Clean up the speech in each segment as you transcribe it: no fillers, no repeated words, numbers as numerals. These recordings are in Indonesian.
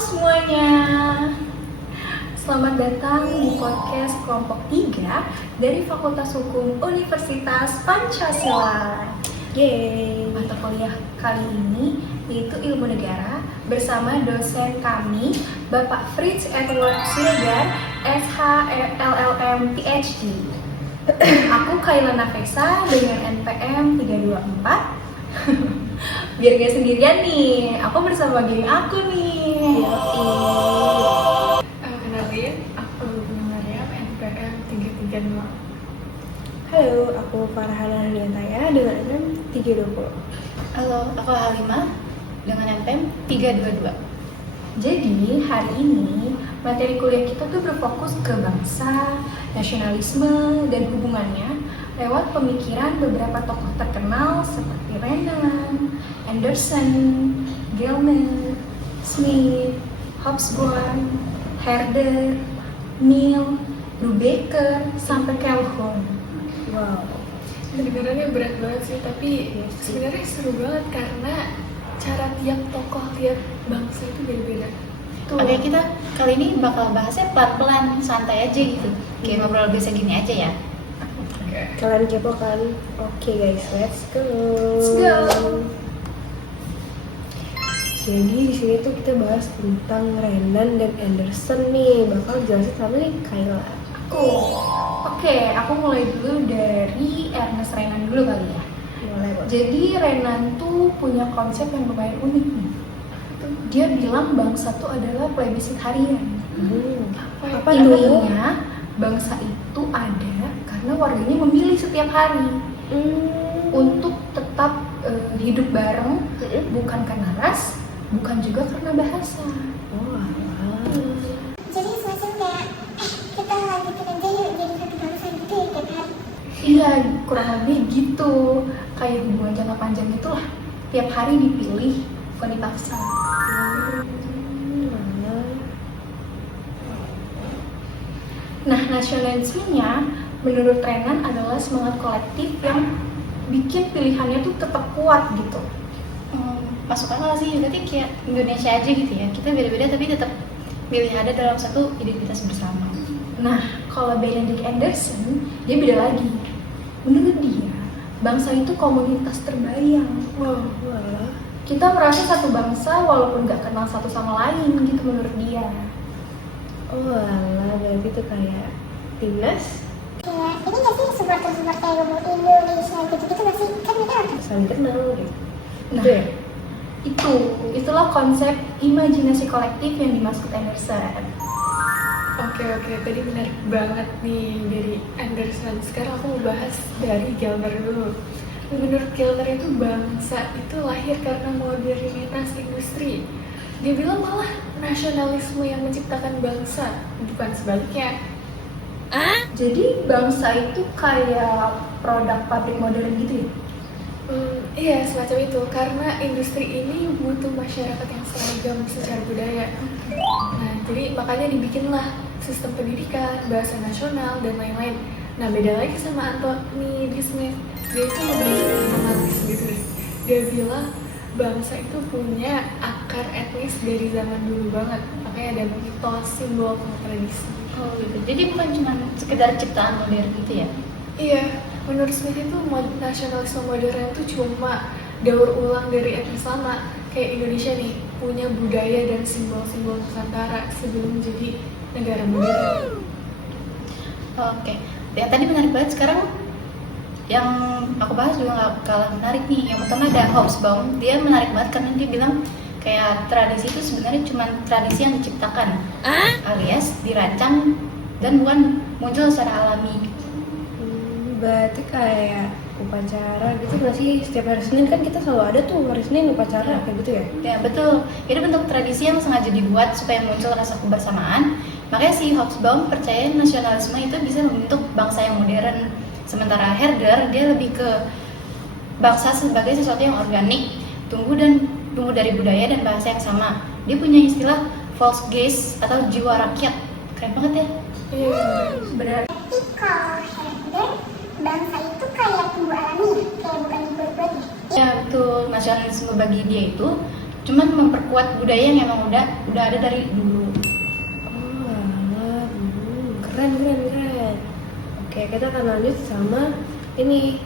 semuanya, selamat datang di podcast kelompok 3 dari Fakultas Hukum Universitas Pancasila. Yeay, mata kuliah kali ini yaitu Ilmu Negara bersama dosen kami Bapak Fritz Edward Siregar, SH LLM PhD. Aku Kaila Nafesa dengan NPM 324. Biar gak sendirian nih, aku bersama geng aku nih. Kenalin, aku Maria, NPM 332. Halo, aku Farhana Handiantaya dengan NPM 320. Halo, aku Halimah dengan NPM 322. Jadi hari ini materi kuliah kita tuh berfokus ke bangsa, nasionalisme, dan hubungannya lewat pemikiran beberapa tokoh terkenal seperti Renan, Anderson, Gilman, Smith, Hobsbawm, Herder, Mill, Brubaker, sampai Calhoun. Wow. Kedengarannya berat banget sih, tapi sebenarnya seru banget karena cara tiap tokoh, tiap bangsa itu beda-beda. Oke, kita kali ini bakal bahasnya pelan-pelan, santai aja gitu. Kayak ngobrol biasa gini aja ya. Kalian kepo kan? Oke guys, let's go. Let's go. Jadi di sini tuh kita bahas tentang Renan dan Anderson nih. Bakal jelasin sama nih Kaila. Aku mulai dulu dari Ernest Renan dulu kali ya. Mulai Bos. Jadi Renan tuh punya konsep yang lumayan unik nih. Dia bilang bangsa tuh adalah plebisit harian. Apa Intinya bangsa itu ada karena warganya memilih setiap hari untuk tetap hidup bareng, bukan karena ras, bukan juga karena bahasa. Oh, Jadi semacam kayak kita lanjutin aja yuk jadi satu bangsa gitu ya tiap hari. Iya, kurang lebih gitu. Kayak hubungan jangka panjang itulah. Tiap hari dipilih, bukan dipaksa. Nah, nasionalismenya menurut Renan adalah semangat kolektif yang bikin pilihannya tuh tetap kuat gitu. Masuk akal sih, berarti kayak Indonesia aja gitu ya. Kita beda-beda tapi tetap milih ada dalam satu identitas bersama. Nah, kalau Benedict Anderson, dia beda lagi. Menurut dia, bangsa itu komunitas terbayang. Wah. Kita merasa satu bangsa walaupun gak kenal satu sama lain gitu menurut dia. Oh alah, berarti tuh kayak timnas Kayak ini nggak sih supporter-supporter Indonesia gitu-gitu nggak sih? Kan mereka saling kenal gitu. Nah, Itu ya? itulah konsep imajinasi kolektif yang dimaksud Anderson. Oke, tadi menarik banget nih dari Anderson. Sekarang aku mau bahas dari Gilmer dulu. Menurut Gilmer itu bangsa itu lahir karena modernitas industri. Dia bilang malah nasionalisme yang menciptakan bangsa, bukan sebaliknya. Jadi bangsa itu kayak produk pabrik modern gitu ya? Iya, semacam itu. Karena industri ini butuh masyarakat yang seragam secara budaya. Nah, jadi makanya dibikinlah sistem pendidikan, bahasa nasional, dan lain-lain. Nah, beda lagi sama Anthony D. Smith. Dia itu lebih romantis gitu deh. Dia bilang bangsa itu punya akar etnis dari zaman dulu banget. Makanya ada mitos, simbol, sama tradisi. Oh gitu. Jadi bukan cuma sekedar ciptaan modern gitu ya. Iya, menurut Smith itu nasionalisme modern itu cuma daur ulang dari etnis lama. Kayak Indonesia nih, punya budaya dan simbol-simbol Nusantara sebelum jadi negara modern. Oke. Ya tadi menarik banget. Sekarang yang aku bahas juga nggak kalah menarik nih. Yang pertama ada Hobsbawm. Dia menarik banget karena dia bilang kayak tradisi itu sebenarnya cuma tradisi yang diciptakan, alias dirancang dan bukan muncul secara alami. Berarti kayak upacara gitu nggak sih? Setiap hari Senin kan kita selalu ada tuh hari Senin upacara kayak gitu ya? Ya betul, itu bentuk tradisi yang sengaja dibuat supaya muncul rasa kebersamaan. Makanya si Hobsbawm percaya nasionalisme itu bisa membentuk bangsa yang modern. Sementara Herder, dia lebih ke bangsa sebagai sesuatu yang organik, tumbuh dari budaya dan bahasa yang sama. Dia punya istilah Volksgeist atau jiwa rakyat. Keren banget ya? Iya, Benar. Tapi kalau Herder bangsa itu kayak tumbuh alami, kayak bukan dibuat-buat. Ya betul, nasionalisme bagi dia itu cuman memperkuat budaya yang emang udah ada dari dulu. Oh, alah. Keren. Oke, kita akan lanjut sama ini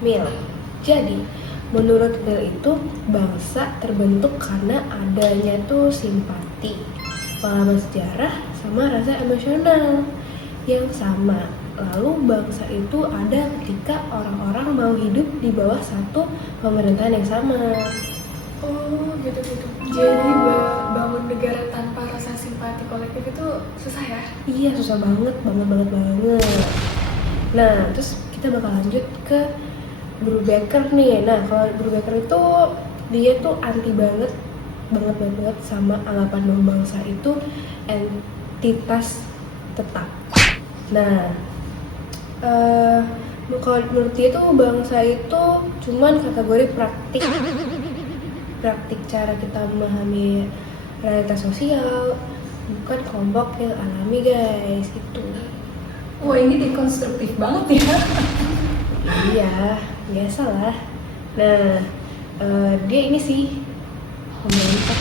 Mil. Jadi, menurut Mil itu bangsa terbentuk karena adanya tuh simpati, pengalaman sejarah, sama rasa emosional yang sama. Lalu bangsa itu ada ketika orang-orang mau hidup di bawah satu pemerintahan yang sama. Oh gitu. Jadi bangun negara tanpa rasa simpati kolektif itu susah ya? Iya, susah banget. Nah, terus kita bakal lanjut ke Brubaker nih. Nah, kalau Brubaker itu dia tuh anti banget sama anggapan bahwa bangsa itu entitas tetap. Nah, kalau menurut dia tuh bangsa itu cuman kategori praktik cara kita memahami realitas sosial, bukan kelompok yang alami guys, gitu. Wah, ini dekonstruktif banget ya. Iya, biasalah. Nah, dia ini sih pemerintah.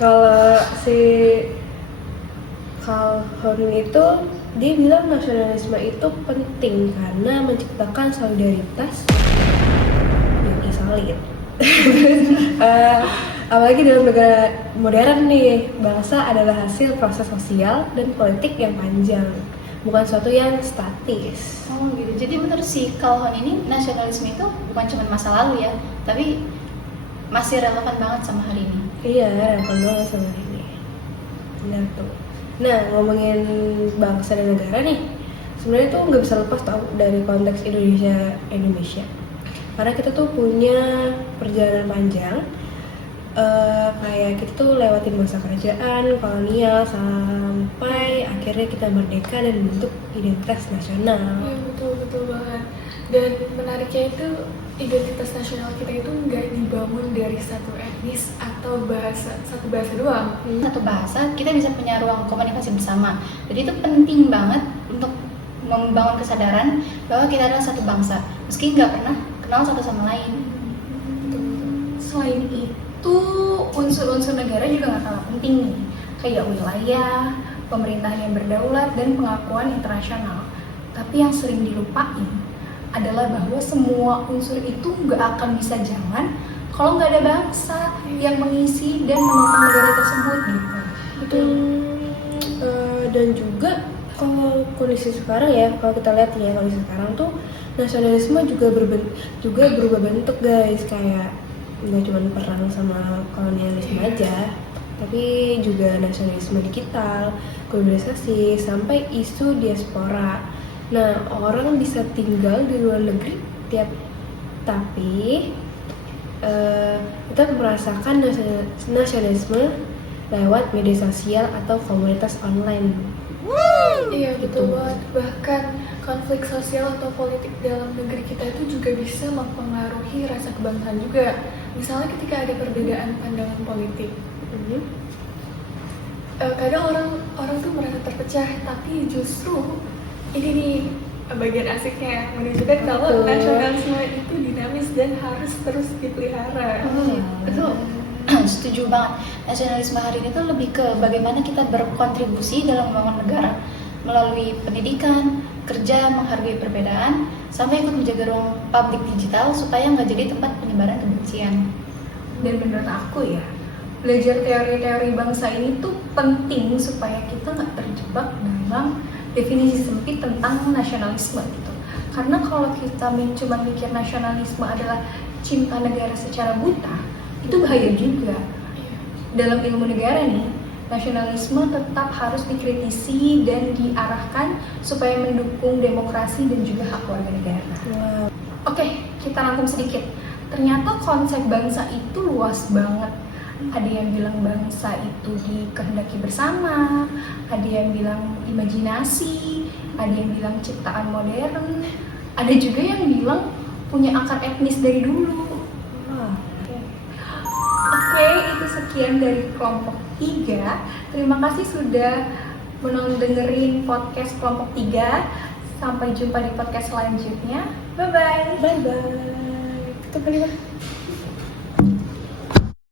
Kalau si Calhoun itu dia bilang nasionalisme itu penting karena menciptakan solidaritas yang salib. Apalagi dalam negara modern nih, bangsa adalah hasil proses sosial dan politik yang panjang, bukan suatu yang statis. Oh gitu. Jadi menurut si Calhoun ini nasionalisme itu bukan cuma masa lalu ya, tapi masih relevan banget sama hari ini. Iya, relevan banget sama ini. Benar tuh. Nah, ngomongin bangsa dan negara nih, sebenarnya tuh nggak bisa lepas tau dari konteks Indonesia. Karena kita tuh punya perjalanan panjang, kayak kita tuh lewatin masa kerajaan kolonial sampai akhirnya kita merdeka dan membentuk identitas nasional. Iya betul banget. Dan menariknya itu identitas nasional kita itu nggak dibangun dari satu etnis atau satu bahasa doang. Satu bahasa, kita bisa punya ruang komunikasi bersama. Jadi itu penting banget untuk membangun kesadaran bahwa kita adalah satu bangsa, meski nggak pernah kenal satu sama lain. Selain itu, unsur-unsur negara juga nggak kalah penting nih, kayak wilayah, pemerintahan yang berdaulat, dan pengakuan internasional. Tapi yang sering dilupain adalah bahwa semua unsur itu nggak akan bisa jalan kalau nggak ada bangsa yang mengisi dan menopang negara tersebut gitu. Dan juga kalau kondisi sekarang ya, kalau kita lihat ya kondisi sekarang tuh nasionalisme juga berubah bentuk guys, kayak nggak cuma perang sama kolonialisme aja, tapi juga nasionalisme digital, globalisasi, sampai isu diaspora. Nah, orang bisa tinggal di luar negeri tapi kita merasakan nasionalisme lewat media sosial atau komunitas online. Iya betul banget. Bahkan konflik sosial atau politik dalam negeri kita itu juga bisa mempengaruhi rasa kebangsaan juga. Misalnya ketika ada perbedaan pandangan politik, kadang orang tuh merasa terpecah, tapi justru ini nih bagian asiknya menunjukkan kalau nasionalisme itu dinamis dan harus terus dipelihara. Betul. Setuju banget. Nasionalisme hari ini tuh lebih ke bagaimana kita berkontribusi dalam membangun negara melalui pendidikan, kerja, menghargai perbedaan, sampai ikut menjaga ruang publik digital supaya nggak jadi tempat penyebaran kebencian. Dan menurut aku ya, belajar teori-teori bangsa ini tuh penting supaya kita nggak terjebak dalam definisi sempit tentang nasionalisme gitu. Karena kalau kita cuma mikir nasionalisme adalah cinta negara secara buta, itu bahaya juga. Dalam ilmu negara nih, nasionalisme tetap harus dikritisi dan diarahkan supaya mendukung demokrasi dan juga hak warga negara. Wow. Oke, kita rangkum sedikit. Ternyata konsep bangsa itu luas banget. Ada yang bilang bangsa itu dikehendaki bersama, ada yang bilang imajinasi, ada yang bilang ciptaan modern, ada juga yang bilang punya akar etnis dari dulu. Oke, itu sekian dari kelompok 3. Terima kasih sudah dengerin podcast kelompok 3. Sampai jumpa di podcast selanjutnya. Bye-bye. Bye-bye. Kita balik.